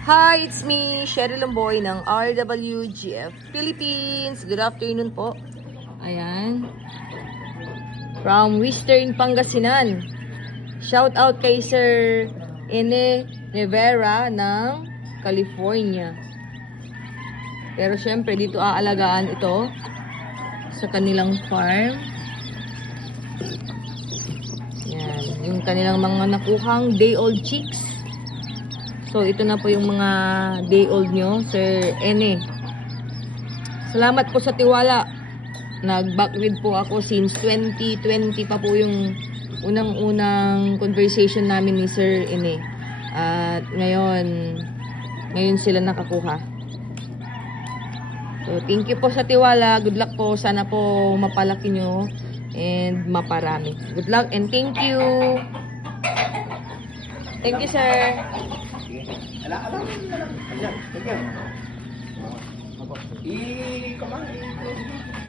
Hi, it's me, Sherry Lamboy ng RWGF Philippines. Good afternoon po. Ayan. From Western Pangasinan. Shout out kay Sir Ene Rivera ng California. Pero syempre dito aalagaan ito sa kanilang farm. Yan, yung kanilang mga nakuhang day-old chicks. So, ito na po yung mga day-old nyo, Sir Ene. Salamat po sa tiwala. Nag-backread po ako since 2020 pa po yung unang-unang conversation namin ni Sir Ene. At ngayon sila nakakuha. So, thank you po sa tiwala. Good luck po. Sana po mapalaki nyo and maparami. Good luck and thank you. Thank you, sir. Alam. Ayan, thank you. I-comment.